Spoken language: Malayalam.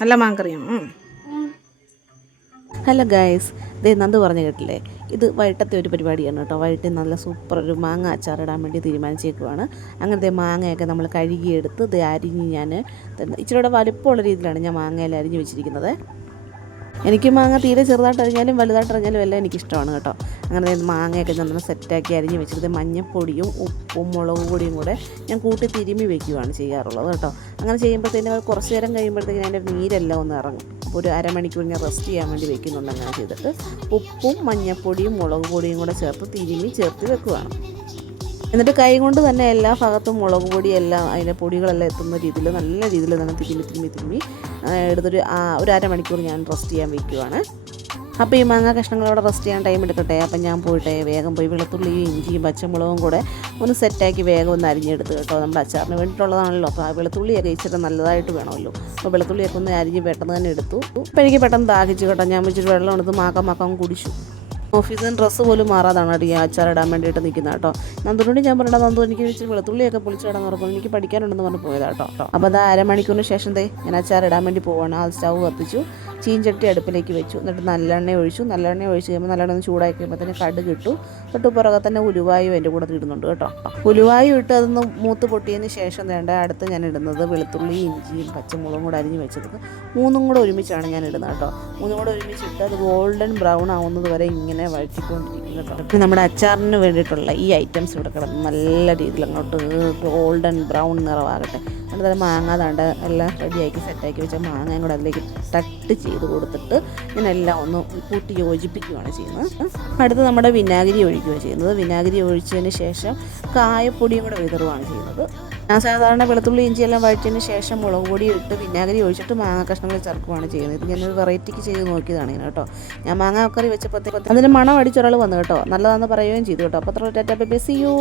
നല്ല മാങ്ങക്കറിയാണ്. ഹലോ ഗൈസ്, ദേ നന്ദു പറഞ്ഞു കേട്ടില്ലേ, ഇത് വൈകിട്ടത്തെ ഒരു പരിപാടിയാണ് കേട്ടോ. വൈകിട്ട് നല്ല സൂപ്പർ ഒരു മാങ്ങ അച്ചാറിടാൻ വേണ്ടി തീരുമാനിച്ചേക്കുവാണ്. അങ്ങനത്തെ മാങ്ങയൊക്കെ നമ്മൾ കഴുകിയെടുത്ത് ദേ അരിഞ്ഞ് ഞാൻ ഇച്ചിരിയുടെ വലുപ്പമുള്ള രീതിയിലാണ് ഞാൻ മാങ്ങയെല്ലാം അരിഞ്ഞ് വെച്ചിരിക്കുന്നത്. എനിക്ക് മാങ്ങ തീരെ ചെറുതായിട്ട് അരിഞ്ഞാലും വലുതായിട്ട് അരിഞ്ഞാലും എല്ലാം എനിക്കിഷ്ടമാണ് കേട്ടോ. അങ്ങനെ മാങ്ങയൊക്കെ നമ്മൾ സെറ്റാക്കി അരിഞ്ഞ് വെച്ചിട്ട് മഞ്ഞൾപ്പൊടിയും ഉപ്പും മുളക് പൊടിയും കൂടെ ഞാൻ കൂട്ടി തിരുമ്മി വെക്കുകയാണ് ചെയ്യാറുള്ളത് കേട്ടോ. അങ്ങനെ ചെയ്യുമ്പോഴത്തേനും അത് കുറച്ച് നേരം കഴിയുമ്പോഴത്തേക്കും അതിൻ്റെ നീരെല്ലാം ഒന്ന് ഇറങ്ങും. അപ്പോൾ ഒരു അരമണിക്കൂർ ഞാൻ റെസ്റ്റ് ചെയ്യാൻ വേണ്ടി വെക്കുന്നുണ്ട്. അങ്ങനെ ചെയ്തിട്ട് ഉപ്പും മഞ്ഞൾപ്പൊടിയും മുളക് പൊടിയും കൂടെ ചേർത്ത് വെക്കുകയാണ്. എന്നിട്ട് കൈ കൊണ്ട് തന്നെ എല്ലാ ഭാഗത്തും മുളക് പൊടിയെല്ലാം അതിൻ്റെ പൊടികളെല്ലാം എത്തുന്ന രീതിയിൽ നല്ല രീതിയിൽ തന്നെ തിരുമ്മി എടുത്തൊരു അരമണിക്കൂർ ഞാൻ റെസ്റ്റ് ചെയ്യാൻ വയ്ക്കുവാണ്. അപ്പോൾ ഈ മാങ്ങ കഷ്ണങ്ങൾ അവിടെ റെസ്റ്റ് ചെയ്യാൻ ടൈം എടുക്കട്ടെ. അപ്പം ഞാൻ പോയിട്ട് വേഗം പോയി വെളുത്തുള്ളിയും ഇഞ്ചിയും പച്ചമുളകും കൂടെ ഒന്ന് സെറ്റാക്കി വേഗം ഒന്ന് അരിഞ്ഞെടുത്ത് കേട്ടോ. നമ്മുടെ അച്ചാറിന് വേണ്ടിയിട്ടുള്ളതാണല്ലോ, അപ്പോൾ ആ വെളുത്തുള്ളിയൊക്കെ ഇച്ചിരി നല്ലതായിട്ട് വേണമല്ലോ. അപ്പോൾ വെളുത്തുള്ളിയൊക്കെ ഒന്ന് അരിഞ്ഞ് പെട്ടെന്ന് തന്നെ എടുത്തു. അപ്പോൾ എനിക്ക് പെട്ടെന്ന് ദാഹിച്ചു കേട്ടോ. ഞാൻ ഇച്ചിരി വെള്ളം എടുത്ത് മാക്കം കുടിച്ചു. ഓഫീസിൽ നിന്ന് ഡ്രസ്സ് പോലും മാറാതാണ് ഈ അച്ചാറിടാൻ വേണ്ടിയിട്ട് നിൽക്കുന്നത് കേട്ടോ. നന്ദുനോട് ഞാൻ പറഞ്ഞത്, നന്ദു എനിക്ക് ഇച്ചിരി വെളുത്തുള്ളിയൊക്കെ പൊളിച്ചിടാന്ന് പറഞ്ഞു, എനിക്ക് പഠിക്കാനുണ്ടെന്ന് പറഞ്ഞ് പോയതാണ് കേട്ടോ. അപ്പോൾ അത് അരമണിക്കൂറിന് ശേഷം ഞാൻ അച്ചാറിടാൻ വേണ്ടി പോവാണ്. ആ സ്റ്റൗ കത്തിച്ചു, ചീഞ്ചട്ടി അടുപ്പിലേക്ക് വെച്ചു. എന്നിട്ട് നല്ലെണ്ണ ഒഴിച്ചു കഴിയുമ്പോൾ നല്ലെണ്ണ ഒന്ന് ചൂടാക്കി കഴിയുമ്പോൾ തന്നെ കടുക് ഇട്ടു. തൊട്ട് പുറകെ തന്നെ ഉലുവായും എൻ്റെ കൂടെ ഇടുന്നുണ്ട് കേട്ടോ. ഉലുവായും ഇട്ട് അതൊന്ന് മൂത്ത് പൊട്ടിയതിന് ശേഷം അടുത്ത് ഞാൻ ഇടുന്നത് വെളുത്തുള്ളി ഇഞ്ചിയും പച്ചമുളകും കൂടെ അരിഞ്ഞ് വെച്ചത് മൂന്നും കൂടെ ഒരുമിച്ചാണ് ഞാൻ ഇടുന്നത് കേട്ടോ. മൂന്നും കൂടെ ഒരുമിച്ചിട്ട് അത് ഗോൾഡൻ ബ്രൗൺ ആവുന്നത് വരെ ഇങ്ങനെ വഴറ്റിക്കൊണ്ടിരിക്കുന്നു കേട്ടോ. നമ്മുടെ അച്ചാറിന് വേണ്ടിയിട്ടുള്ള ഈ ഐറ്റംസ് ഇവിടെ കിടന്ന് നല്ല രീതിയിൽ അങ്ങോട്ട് ഗോൾഡൻ ബ്രൗൺ നിറമാകട്ടെ. എന്നിട്ട് മാങ്ങാതാണ്ട് എല്ലാം റെഡിയാക്കി സെറ്റാക്കി വെച്ച മാങ്ങയും കൂടെ അതിലേക്ക് തട്ട് ചെയ്ത് കൊടുത്തിട്ട് ഞാനെല്ലാം ഒന്ന് കൂട്ടി യോജിപ്പിക്കുകയാണ് ചെയ്യുന്നത്. അടുത്ത് നമ്മുടെ വിനാഗിരി ഒഴിക്കുകയാണ് ചെയ്യുന്നത്. വിനാഗിരി ഒഴിച്ചതിന് ശേഷം കായപ്പൊടിയും കൂടെ വിതറുകയാണ് ചെയ്യുന്നത്. ഞാൻ സാധാരണ വെളുത്തുള്ളി ഇഞ്ചിയെല്ലാം വഴറ്റിയതിന് ശേഷം മുളക് പൊടി ഇട്ട് വിനാഗിരി ഒഴിച്ചിട്ട് മാങ്ങ കഷ്ണങ്ങൾ ചേർക്കുകയാണ് ചെയ്യുന്നത്. ഇത് ഞാനൊരു വെറൈറ്റിക്ക് ചെയ്ത് നോക്കിയതാണ് ഇങ്ങനെ കേട്ടോ. ഞാൻ മാങ്ങ കറി വെച്ചപ്പോഴത്തേക്ക് അതിന് മണം അടിച്ചൊരാൾ വന്നു കേട്ടോ. നല്ലതാണെന്ന് പറയുകയും ചെയ്തു കേട്ടോ. അപ്പോൾ അത്ര tata bye bye, see U.